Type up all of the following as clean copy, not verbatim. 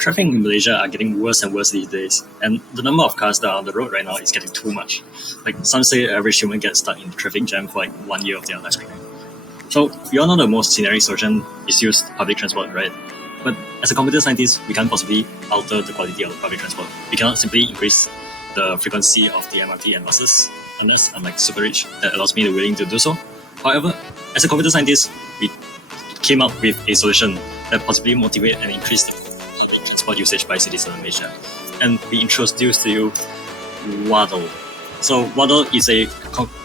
traffic in Malaysia are getting worse and worse these days, and the number of cars that are on the road right now is getting too much. Like some say, the average human gets stuck in traffic jam for like 1 year of their lifespan. So we all know the most generic solution is use public transport, right? But as a computer scientist, we can't possibly alter the quality of the public transport. We cannot simply increase the frequency of the MRT and buses, unless I'm like super rich that allows me the willing to do so. However, as a computer scientist, we came up with a solution that possibly motivate and increase the public transport usage by citizens in Malaysia. And we introduced to you Waddle. So Waddle is a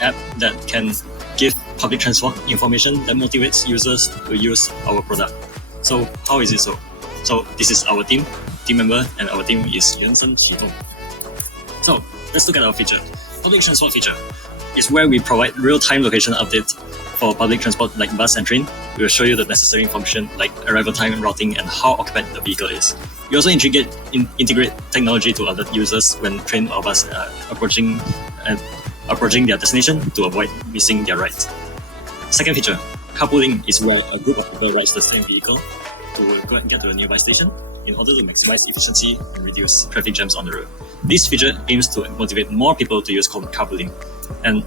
app that can give public transport information that motivates users to use our product. So how is it so? So this is our team member, and our team is Yuen. So let's look at our feature. Public transport feature is where we provide real-time location updates for public transport like bus and train. We will show you the necessary information like arrival time, routing, and how occupied the vehicle is. We also integrate technology to alert users when train or bus are approaching their destination to avoid missing their rides. Second feature, carpooling is where a group of people rides the same vehicle to go and get to a nearby station in order to maximize efficiency and reduce traffic jams on the road. This feature aims to motivate more people to use carpooling, and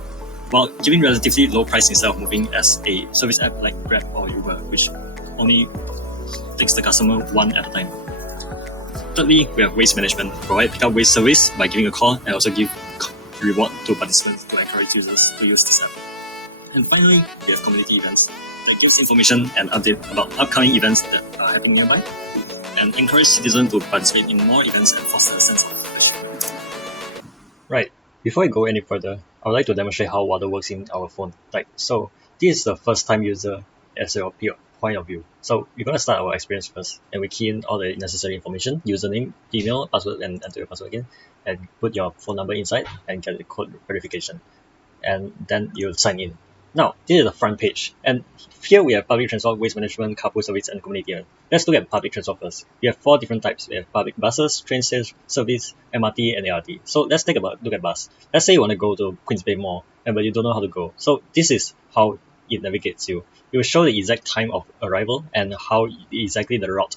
while giving relatively low price instead of moving as a service app like Grab or Uber, which only takes the customer one at a time. Thirdly, we have waste management, provide pickup waste service by giving a call and also give reward to participants to encourage users to use this app. And finally, we have community events that gives information and update about upcoming events that are happening nearby, and encourage citizens to participate in more events and foster a sense of ownership. Right. Before I go any further, I would like to demonstrate how Waddle works in our phone. So this is the first time user as your point of view. So we're going to start our experience first, and we key in all the necessary information, username, email, password, and enter your password again, and put your phone number inside and get the code verification. And then you'll sign in. Now, this is the front page, and here we have public transport, waste management, carpool service, and community event. Let's look at public transport first. We have 4 different types. We have public buses, train service, MRT, and ART. So let's take a look at bus. Let's say you want to go to Queens Bay Mall, but you don't know how to go. So this is how it navigates you. It will show the exact time of arrival and how exactly the route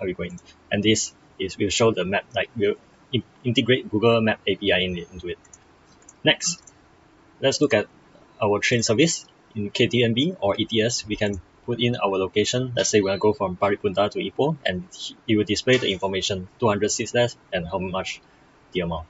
are we going. And this will show the map, like we'll integrate Google Map API into it. Next, let's look at our train service. In KTMB or ETS, we can put in our location. Let's say we want to go from Paripunta to Ipoh, and it will display the information, 200 seats left and how much the amount.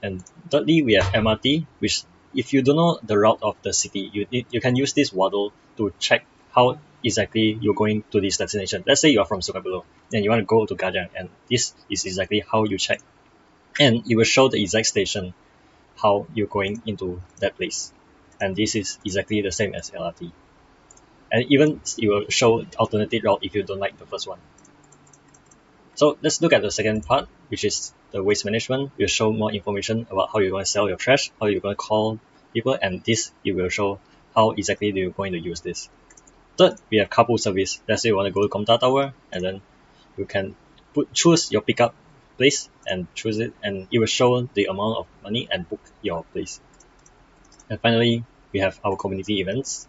And thirdly, we have MRT, which if you don't know the route of the city, you can use this Waddle to check how exactly you're going to this destination. Let's say you are from Sukabelo and you want to go to Kajang, and this is exactly how you check. And it will show the exact station, how you're going into that place. And this is exactly the same as LRT. And even it will show alternative route if you don't like the first one. So let's look at the second part, which is the waste management. It will show more information about how you're going to sell your trash, how you're going to call people, and this it will show how exactly you're going to use this. Third, we have carpool service. Let's say you want to go to Komtar Tower, and then you can choose your pickup place and choose it, and it will show the amount of money and book your place. And finally, we have our community events,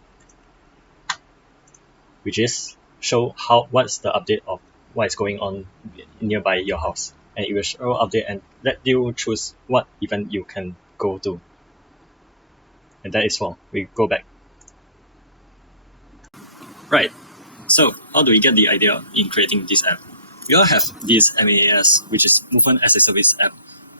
which is show what's the update of what is going on nearby your house, and it will show update and let you choose what event you can go to. And that is all. We go back. Right. So how do we get the idea in creating this app? We all have this MAS, which is Movement as a Service app,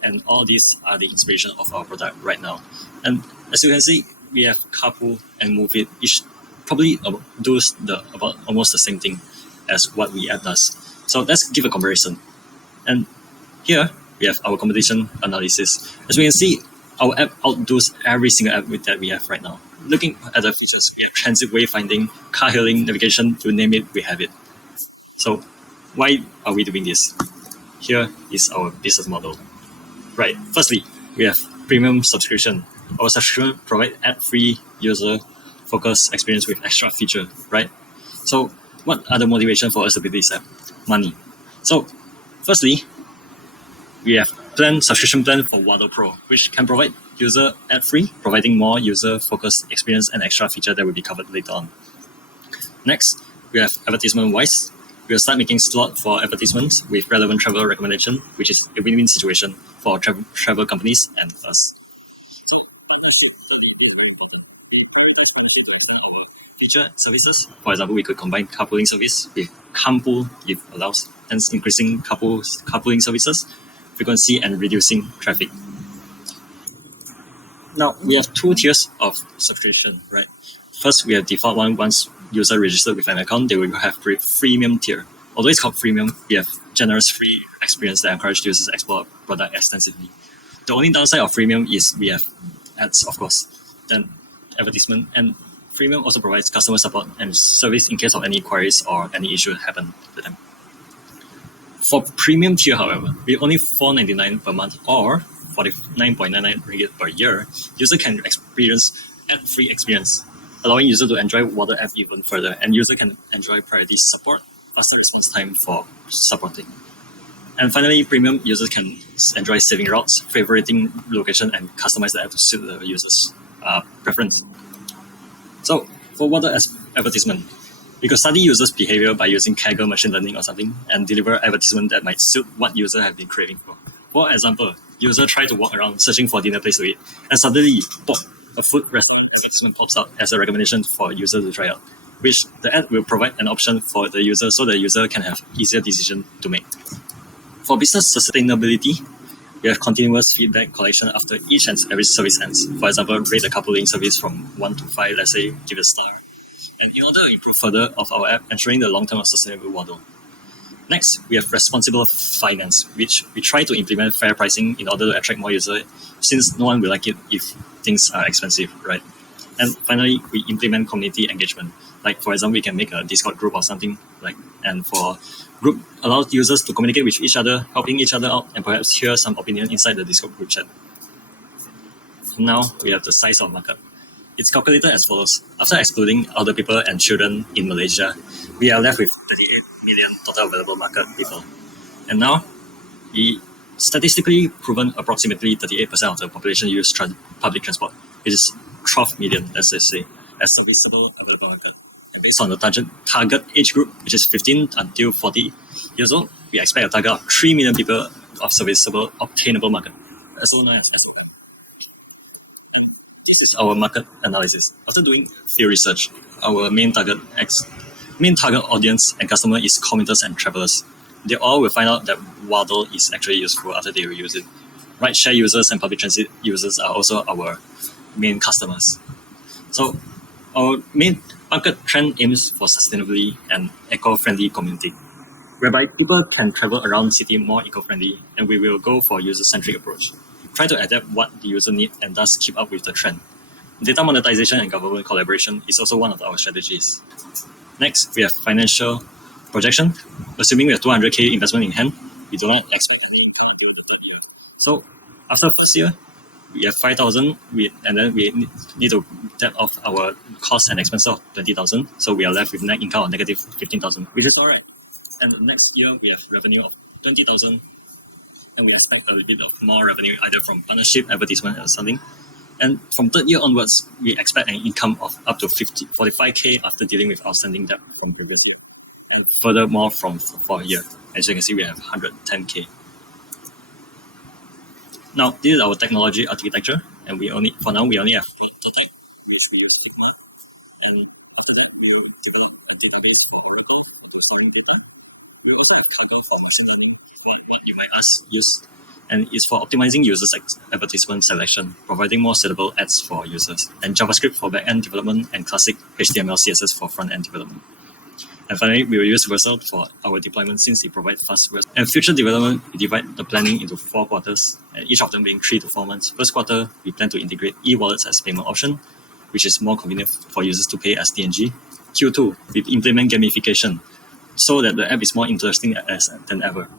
and all these are the inspiration of our product right now. And as you can see, we have Carpool and Move It, each probably does about almost the same thing as what we app does. So let's give a comparison. And here we have our competition analysis. As we can see, our app outdoes every single app that we have right now. Looking at the features, we have transit wayfinding, car hailing, navigation, you name it, we have it. So why are we doing this? Here is our business model. Right, firstly, we have premium subscription. Our subscription provide ad-free user-focused experience with extra feature, right? So what are the motivation for us to build this app? Money. So firstly, we have subscription plan for Waddle Pro, which can provide user ad-free, providing more user-focused experience and extra feature that will be covered later on. Next, we have advertisement-wise. we'll start making slot for advertisements with relevant travel recommendation, which is a win-win situation for travel companies and us. Feature services. For example, we could combine carpooling service with carpool if allows, hence increasing carpooling services frequency and reducing traffic. Now we have two tiers of subscription, right? First, we have default one. Once user registered with an account, they will have freemium tier. Although it's called freemium, we have generous free experience that encourages users to explore product extensively. The only downside of freemium is we have ads, of course, then advertisement, and freemium also provides customer support and service in case of any queries or any issue happen to them. For premium tier, however, with only $4.99 per month or 49.99 ringgit per year, user can experience ad-free experience, allowing user to enjoy Waddle app even further, and user can enjoy priority support, faster response time for supporting. And finally, premium users can enjoy saving routes, favoriting location, and customize the app to suit the user's preference. So for Waddle advertisement, we could study users' behavior by using CAGR machine learning or something and deliver advertisement that might suit what user have been craving for. For example, user try to walk around searching for dinner place to eat, and suddenly, a food restaurant advertisement pops up as a recommendation for user to try out, which the ad will provide an option for the user so the user can have easier decision to make. For business sustainability, we have continuous feedback collection after each and every service ends. For example, rate the carpooling service from 1 to 5, let's say, give a star. And in order to improve further of our app, ensuring the long-term sustainable model. Next, we have responsible finance, which we try to implement fair pricing in order to attract more users, since no one will like it if things are expensive, right? And finally, we implement community engagement. Like, for example, we can make a Discord group or something, and for group allows users to communicate with each other, helping each other out, and perhaps hear some opinion inside the Discord group chat. Now, we have the size of market. It's calculated as follows. After excluding older people and children in Malaysia, we are left with 38 million total available market people. And now, we statistically proven approximately 38% of the population use public transport. It is 12 million, let's say, as serviceable available market. And based on the target age group, which is 15 until 40 years old, we expect a target of 3 million people of serviceable obtainable market, also known as SOM. This is our market analysis. After doing field research, our main target audience and customer is commuters and travelers. They all will find out that Waddle is actually useful after they will use it. Rideshare users and public transit users are also our main customers. So our main market trend aims for sustainably and eco-friendly community, whereby people can travel around city more eco-friendly, and we will go for user-centric approach. Try to adapt what the user needs and thus keep up with the trend. Data monetization and government collaboration is also one of our strategies. Next, we have financial projection. Assuming we have 200k investment in hand, we do not expect any income until the third year. So after first year, we have 5,000, and then we need to debt off our cost and expense of 20,000. So we are left with net income of negative 15,000, which is all right. And the next year, we have revenue of 20,000, and we expect a little bit of more revenue either from partnership, advertisement, or something. And from third year onwards, we expect an income of up to 45k after dealing with outstanding debt from previous year. And furthermore from fourth year. As you can see, we have 110k. Now, this is our technology architecture, and we only have one prototype. We use Sigma, and after that, we'll develop a database for Oracle to storing data. We also have Kaggle for master you might ask, yes, and it's for optimizing users' advertisement selection, providing more suitable ads for users, and JavaScript for back-end development, and classic HTML, CSS for front-end development. And finally, we will use Versal for our deployment since it provides fast Versal. And future development, we divide the planning into 4 quarters, and each of them being 3 to 4 months. First quarter, we plan to integrate e-wallets as payment option, which is more convenient for users to pay as TNG. Q2, we implement gamification so that the app is more interesting than ever.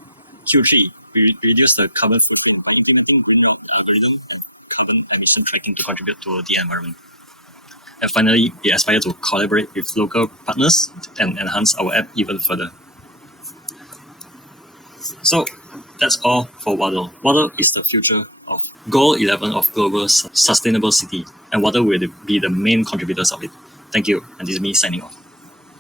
Q3, we reduce the carbon footprint by implementing green algorithm and carbon emission tracking to contribute to the environment. And finally, we aspire to collaborate with local partners and enhance our app even further. So that's all for Waddle. Waddle is the future of Goal 11 of Global Sustainable City, and Waddle will be the main contributors of it. Thank you, and this is me signing off.